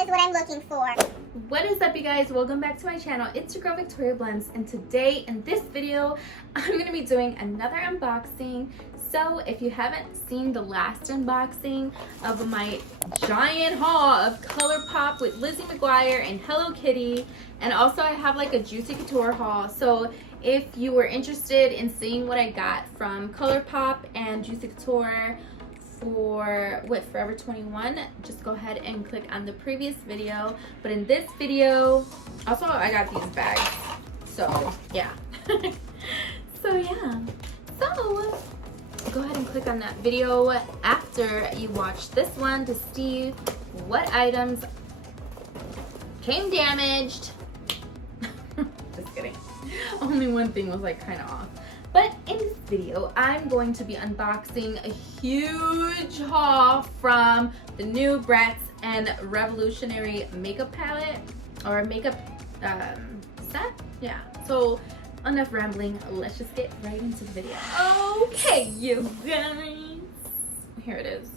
is what I'm looking for. What is up, you guys? Welcome back to my channel. It's your girl Victoria Blends, and today in this video I'm going to be doing another unboxing. So if you haven't seen the last unboxing of my giant haul of ColourPop with Lizzie McGuire and Hello Kitty, and also I have like a Juicy Couture haul. So if you were interested in seeing what I got from ColourPop and Juicy Couture for Forever 21, just go ahead and click on the previous video. But in this video, also I got these bags, so yeah. So go ahead and click on that video after you watch this one to see what items came damaged. Just kidding. Only one thing was like kind of off. But in this video, I'm going to be unboxing a huge haul from the new Bratz and Revolutionary makeup palette, or makeup set. Yeah, so enough rambling, let's just get right into the video. Okay, you guys, here it is.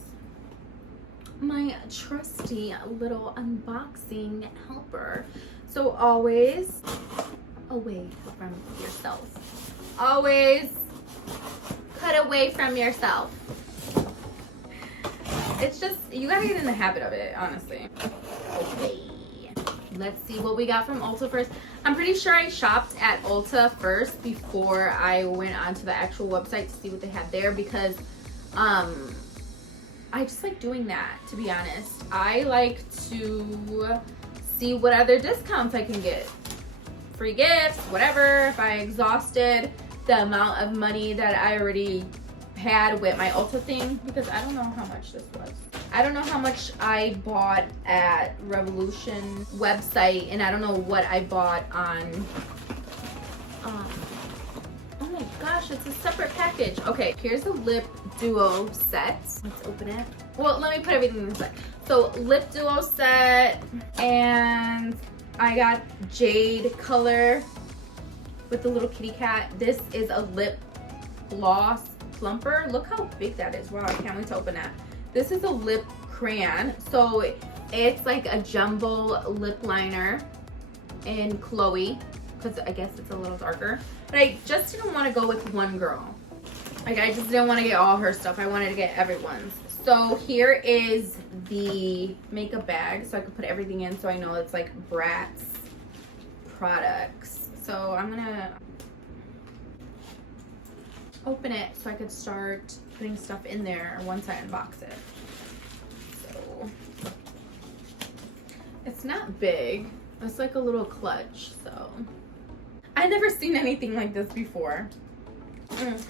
My trusty little unboxing helper. So always away from yourself. Always cut away from yourself. It's just, you gotta get in the habit of it, honestly. Okay, let's see what we got from Ulta first. I'm pretty sure I shopped at Ulta first before I went onto the actual website to see what they had there, because I just like doing that, to be honest. I like to see what other discounts I can get. Free gifts, whatever, if I exhausted the amount of money that I already had with my Ulta thing, because I don't know how much this was. I don't know how much I bought at Revolution website, and I don't know what I bought on, oh my gosh, it's a separate package. Okay, here's the lip duo set. Let's open it. Well, let me put everything in the set. So, lip duo set, and I got jade color with the little kitty cat. This is a lip gloss plumper. Look how big that is. Wow, I can't wait to open that. This is a lip crayon. So it's like a jumbo lip liner in Chloe, because I guess it's a little darker. But I just didn't want to go with one girl. Like, I just didn't want to get all her stuff. I wanted to get everyone's. So here is the makeup bag, so I could put everything in, so I know it's like Bratz products. So I'm gonna open it so I could start putting stuff in there once I unbox it. So it's not big. It's like a little clutch. So I've never seen anything like this before.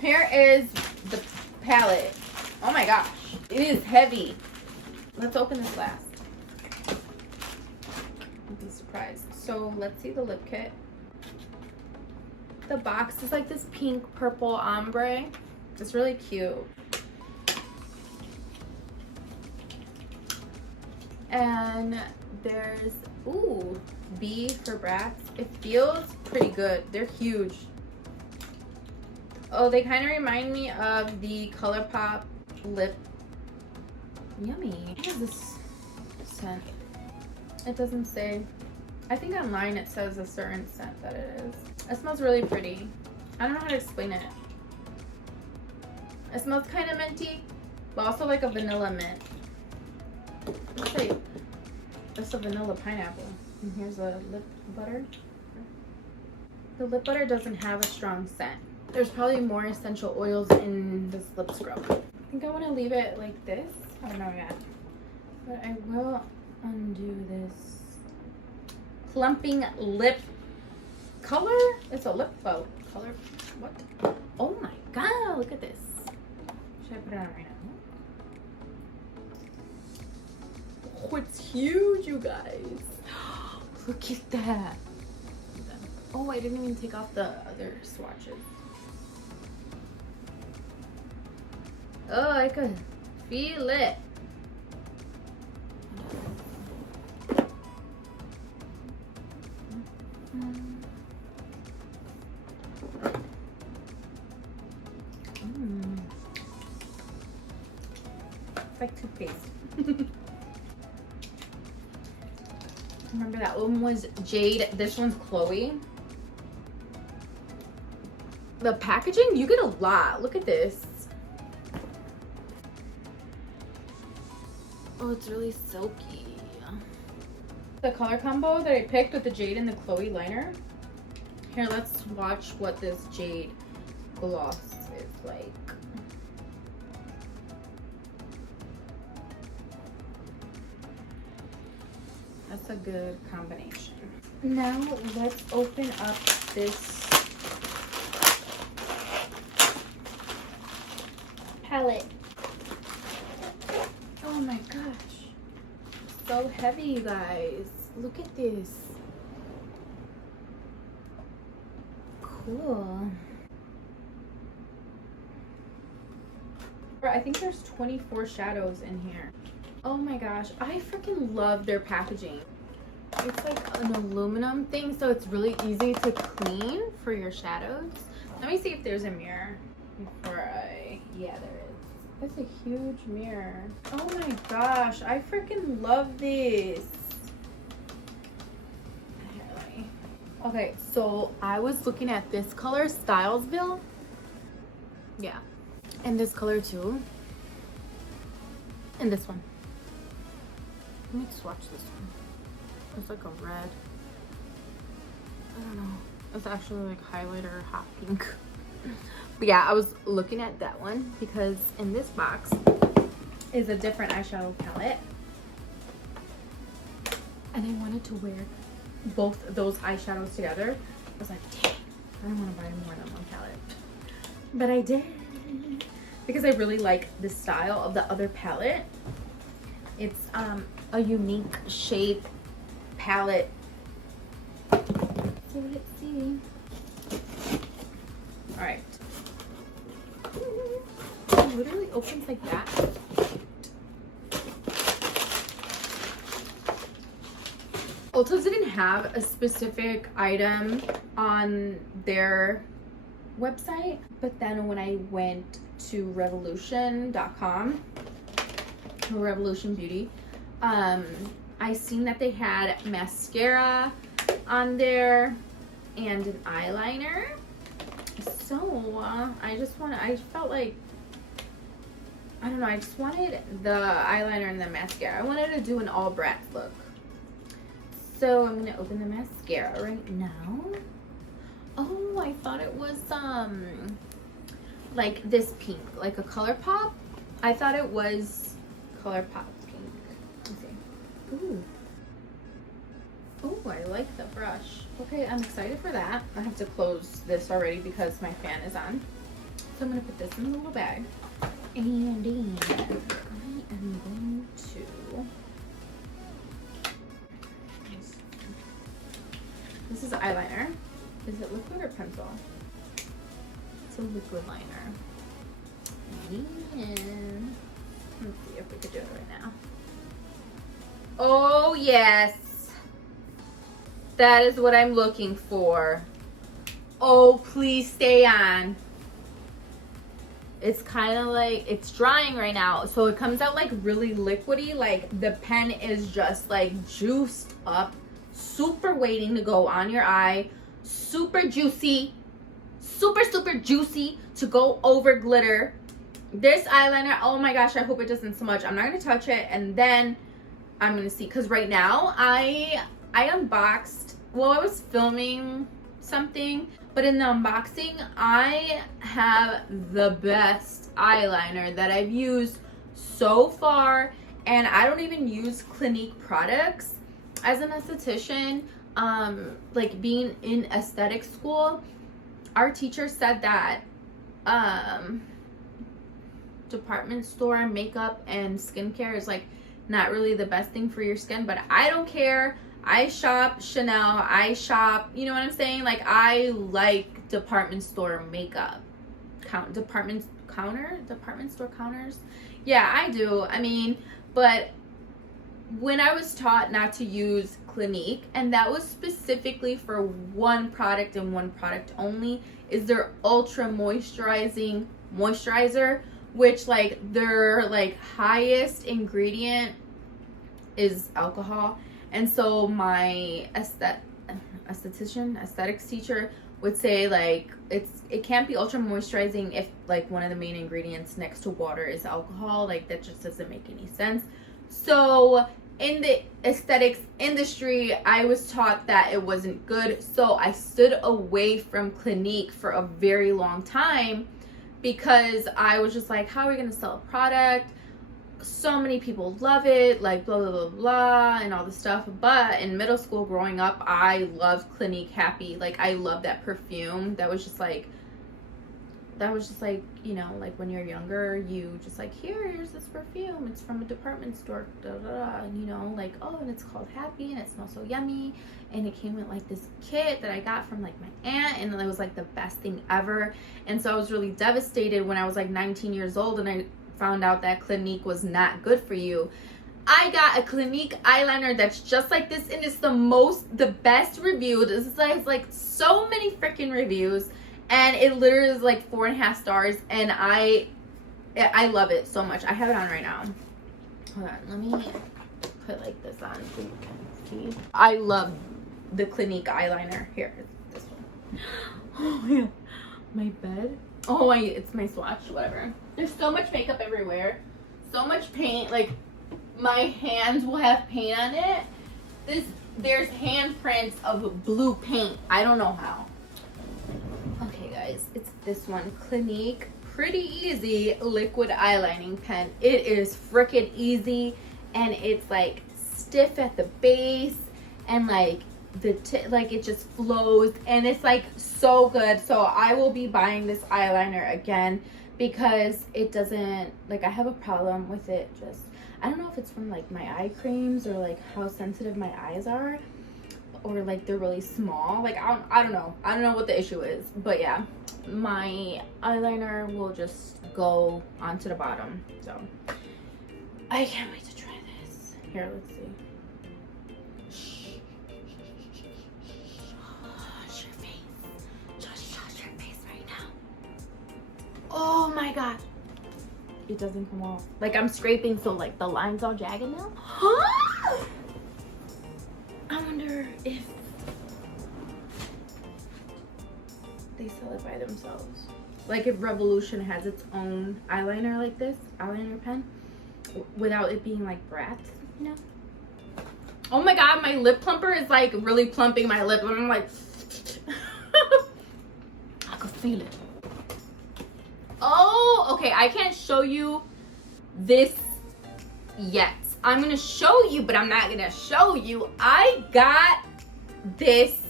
Here is the palette. Oh my gosh, it is heavy. Let's open this last. I'll be surprised. So let's see the lip kit. The box is like this pink purple ombre. It's really cute. And there's, ooh, B for Bratz. It feels pretty good. They're huge. Oh, they kind of remind me of the ColourPop lip. Yummy. What is this scent? It doesn't say. I think online it says a certain scent that it is. It smells really pretty. I don't know how to explain it. It smells kind of minty, but also like a vanilla mint. Looks like it's a vanilla pineapple. And here's a lip butter. The lip butter doesn't have a strong scent. There's probably more essential oils in this lip scrub. I think I want to leave it like this. I don't know yet. But I will undo this plumping lip color. It's a lip color. What? Oh my god, look at this. Should I put it on right now? Oh, it's huge, you guys. Look at that. Oh, I didn't even take off the other swatches. Oh, I could feel it. It's like toothpaste. Remember that one was Jade. This one's Chloe. The packaging, you get a lot. Look at this. Oh, it's really silky. The color combo that I picked with the Jade and the Chloe liner. Here, let's watch what this Jade gloss is like. That's a good combination. Now let's open up this palette. Oh my gosh, so heavy, you guys. Look at this. Cool. I think there's 24 shadows in here. Oh my gosh, I freaking love their packaging. It's like an aluminum thing, so it's really easy to clean for your shadows. Let me see if there's a mirror before I, yeah, there is. That's a huge mirror. Oh my gosh, I freaking love this. Here, let me. Okay, so I was looking at this color, Stylesville. Yeah, and this color too. And this one. Let me swatch this one. It's like a red. I don't know. It's actually like highlighter hot pink. But yeah, I was looking at that one because in this box is a different eyeshadow palette. And I wanted to wear both of those eyeshadows together. I was like, dang, I don't want to buy more than one palette. But I did. Because I really like the style of the other palette. It's a unique shape palette. So let's see. All right. It literally opens like that. Ulta's didn't have a specific item on their website, but then when I went to revolution.com, Revolution Beauty, I seen that they had mascara on there and an eyeliner. So I felt like, I don't know, I just wanted the eyeliner and the mascara. I wanted to do an all Bratz look. So I'm gonna open the mascara right now. Oh, I thought it was like this pink, like a ColourPop. I thought it was ColourPop pink. Let's see. Ooh. Oh, I like the brush. Okay, I'm excited for that. I have to close this already because my fan is on. So I'm gonna put this in a little bag. And then I am going to... This is eyeliner. Is it liquid or pencil? It's a liquid liner. And let's see if we could do it right now. Oh yes, that is what I'm looking for. Oh, please stay on. It's kind of like, it's drying right now, so it comes out like really liquidy, like the pen is just like juiced up, super waiting to go on your eye, super juicy, super juicy to go over glitter. This eyeliner, oh my gosh, I hope it doesn't smudge. I'm not gonna touch it, and then I'm gonna see, because right now I unboxed, well, I was filming something, but in the unboxing I have the best eyeliner that I've used so far, and I don't even use Clinique products. As an esthetician, like being in aesthetic school, our teacher said that department store makeup and skincare is like not really the best thing for your skin, but I don't care. I shop Chanel, I shop, you know what I'm saying? Like, I like department store makeup. Department store counters? Yeah, I do. I mean, but when I was taught not to use Clinique, and that was specifically for one product and one product only, is their ultra moisturizing moisturizer, which like their like highest ingredient is alcohol, And so my aesthetics teacher would say like it can't be ultra moisturizing if like one of the main ingredients next to water is alcohol. Like that just doesn't make any sense. So in the aesthetics industry, I was taught that it wasn't good. So I stood away from Clinique for a very long time because I was just like, how are we going to sell a product? So many people love it, like blah, blah, blah, blah, and all this stuff. But in middle school growing up, I loved Clinique Happy. Like, I love that perfume. That was just like, you know, like when you're younger, you just like, here's this perfume. It's from a department store, da, da, da. And you know, like, oh, and it's called Happy and it smells so yummy. And it came with like this kit that I got from like my aunt, and it was like the best thing ever. And so I was really devastated when I was like 19 years old and I found out that Clinique was not good for you. I got a Clinique eyeliner that's just like this, and it's the best reviewed. This is like so many freaking reviews, and it literally is like 4.5 stars, and I love it so much. I have it on right now. Hold on, let me put like this on so you can see. I love the Clinique eyeliner. Here, this one. Oh yeah, my bed. Oh, it's my swatch, whatever. There's so much makeup everywhere. So much paint. Like, my hands will have paint on it. There's handprints of blue paint. I don't know how. Okay, guys. It's this one. Clinique Pretty Easy Liquid Eyelining Pen. It is freaking easy. And it's, like, stiff at the base. And, like, it just flows, and it's like so good. So I will be buying this eyeliner again because it doesn't, like, I have a problem with it. Just, I don't know if it's from like my eye creams or like how sensitive my eyes are, or like they're really small. Like I don't know what the issue is, but yeah, my eyeliner will just go onto the bottom. So I can't wait to try this. Here, let's see. Oh my god, it doesn't come off. Like, I'm scraping, so like the line's all jagged now. I wonder if they sell it by themselves. Like if Revolution has its own eyeliner like this, eyeliner pen, without it being like Bratz, you know? Oh my god, my lip plumper is like really plumping my lip, and I'm like, I could feel it. Oh, okay, I can't show you this yet. I'm gonna show you, but I'm not gonna show you. I got this.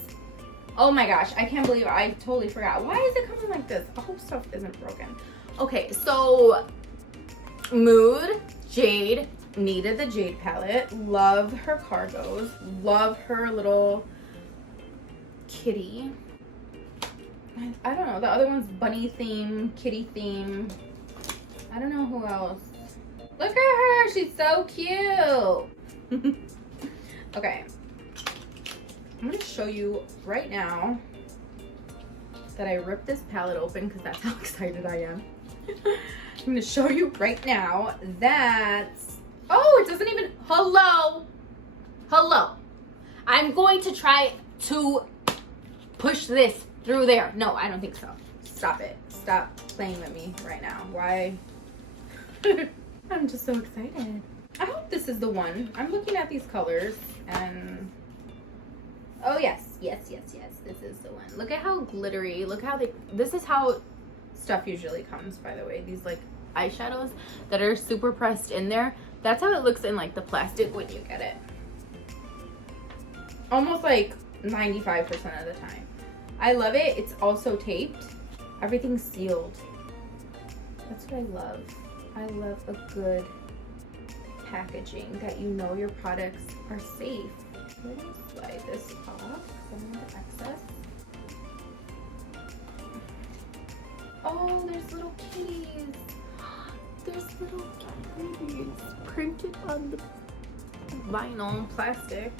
Oh my gosh, I can't believe it. I totally forgot. Why is it coming like this? I hope stuff isn't broken. Okay, so Mood, Jade, needed the Jade palette. Love her cargos. Love her little kitty. I don't know. The other one's bunny theme, kitty theme. I don't know who else. Look at her. She's so cute. Okay. I'm going to show you right now that I ripped this palette open because that's how excited I am. I'm going to show you right now that... Oh, it doesn't even... Hello. I'm going to try to push this through there. No, I don't think so. Stop it. Stop playing with me right now. Why? I'm just so excited. I hope this is the one. I'm looking at these colors and... Oh, yes. This is the one. Look at how glittery. Look how they... This is how stuff usually comes, by the way. These, like, eyeshadows that are super pressed in there. That's how it looks in, like, the plastic when you get it. Almost, like, 95% of the time. I love it. It's also taped. Everything's sealed. That's what I love. I love a good packaging that you know your products are safe. Let me slide this off. Some of the excess. Oh, there's little kitties. There's little kitties printed on the vinyl plastic.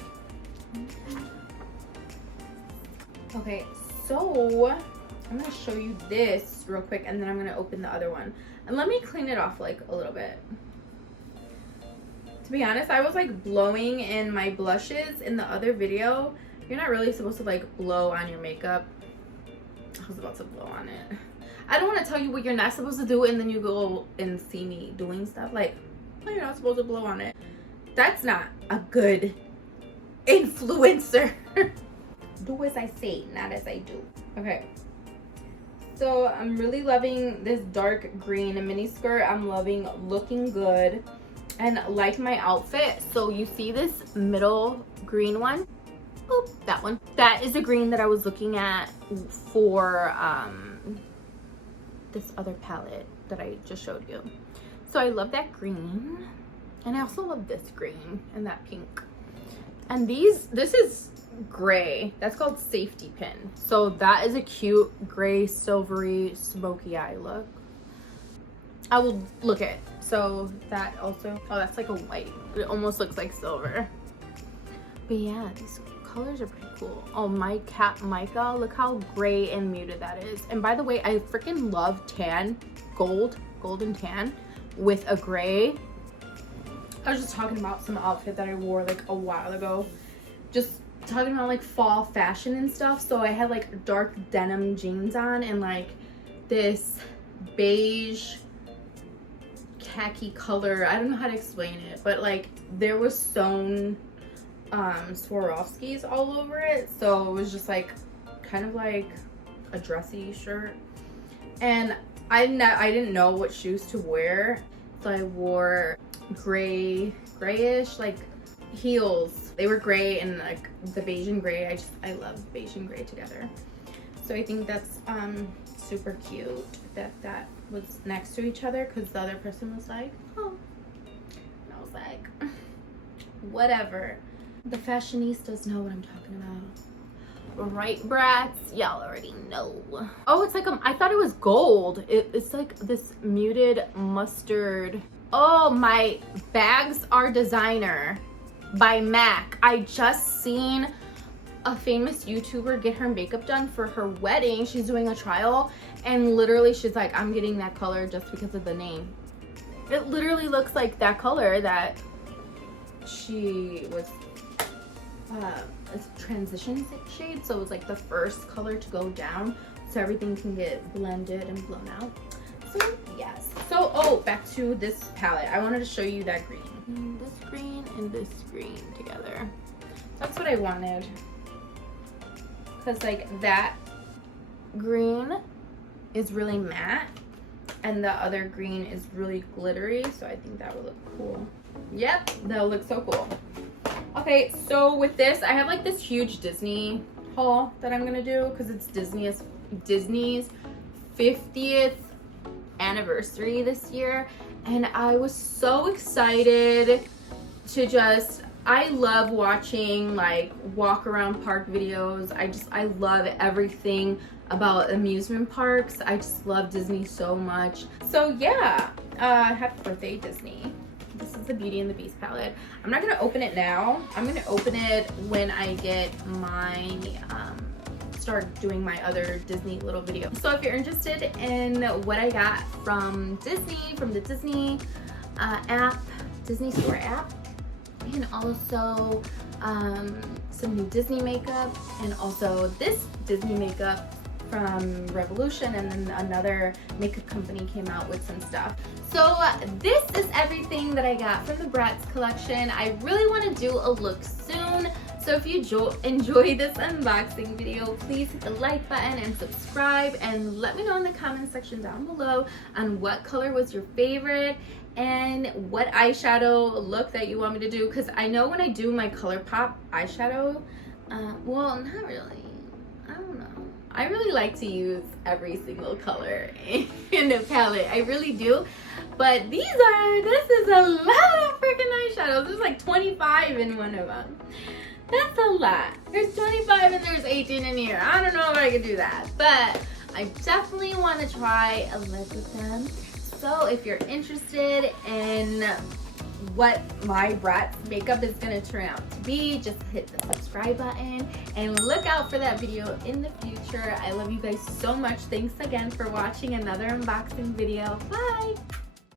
Okay, so I'm gonna show you this real quick, and then I'm gonna open the other one. And let me clean it off like a little bit. To be honest, I was like blowing in my blushes in the other video. You're not really supposed to like blow on your makeup. I was about to blow on it. I don't want to tell you what you're not supposed to do and then you go and see me doing stuff like, oh, you're not supposed to blow on it. That's not a good influencer. Do as I say, not as I do. Okay. So I'm really loving this dark green mini skirt. I'm loving looking good and like my outfit. So you see this middle green one? Oop, that one. That is the green that I was looking at for this other palette that I just showed you. So I love that green. And I also love this green and that pink. And this is gray. That's called Safety Pin. So that is a cute gray, silvery, smoky eye look. I will look at. So that also, oh, that's like a white. It almost looks like silver. But yeah, these colors are pretty cool. Oh, my cat Micah, look how gray and muted that is. And by the way, I freaking love tan, golden tan with a gray. I was just talking about some outfit that I wore like a while ago. Just talking about like fall fashion and stuff. So I had like dark denim jeans on and like this beige khaki color. I don't know how to explain it, but like there was sewn Swarovskis all over it, so it was just like kind of like a dressy shirt. And I didn't know what shoes to wear, so I wore grayish like heels. They were gray and like the beige and gray. I love beige and gray together, so I think that's super cute that was next to each other, because the other person was like, oh, and I was like, whatever. The fashionistas know what I'm talking about. Right, Bratz? Y'all already know. Oh, it's like, I thought it was gold. It's like this muted mustard. Oh, my bags are designer by MAC. I just seen a famous YouTuber get her makeup done for her wedding. She's doing a trial, and literally she's like, I'm getting that color just because of the name. It literally looks like that color that she was it's transition shade, so it's like the first color to go down so everything can get blended and blown out. So yes. So oh, back to this palette. I wanted to show you that green. This green and this green together. That's what I wanted. Because like that green is really matte and the other green is really glittery, so I think that would look cool. Yep, that would look so cool. Okay, so with this, I have like this huge Disney haul that I'm gonna do because it's Disney's 50th anniversary this year, and I was so excited to just, I love watching like walk around park videos. I love everything about amusement parks. I just love Disney so much. So yeah, happy birthday, Disney. This is the Beauty and the Beast palette. I'm not gonna open it now. I'm gonna open it when I get my, start doing my other Disney little video. So if you're interested in what I got from Disney, from the Disney app, Disney Store app, and also some new Disney makeup, and also this Disney makeup from Revolution, and then another makeup company came out with some stuff. So this is everything that I got from the Bratz collection. I really want to do a look soon, so if you enjoyed this unboxing video, please hit the like button and subscribe, and let me know in the comment section down below on what color was your favorite and what eyeshadow look that you want me to do, because I know when I do my ColourPop eyeshadow, well, not really, I don't know. I really like to use every single color in the palette. I really do. But this is a lot of freaking eyeshadows. There's like 25 in one of them. That's a lot. There's 25 and there's 18 in here. I don't know if I can do that. But I definitely want to try a look with them. So if you're interested in what my Bratz makeup is going to turn out to be, just hit the subscribe button and look out for that video in the future. I love you guys so much. Thanks again for watching another unboxing video. Bye!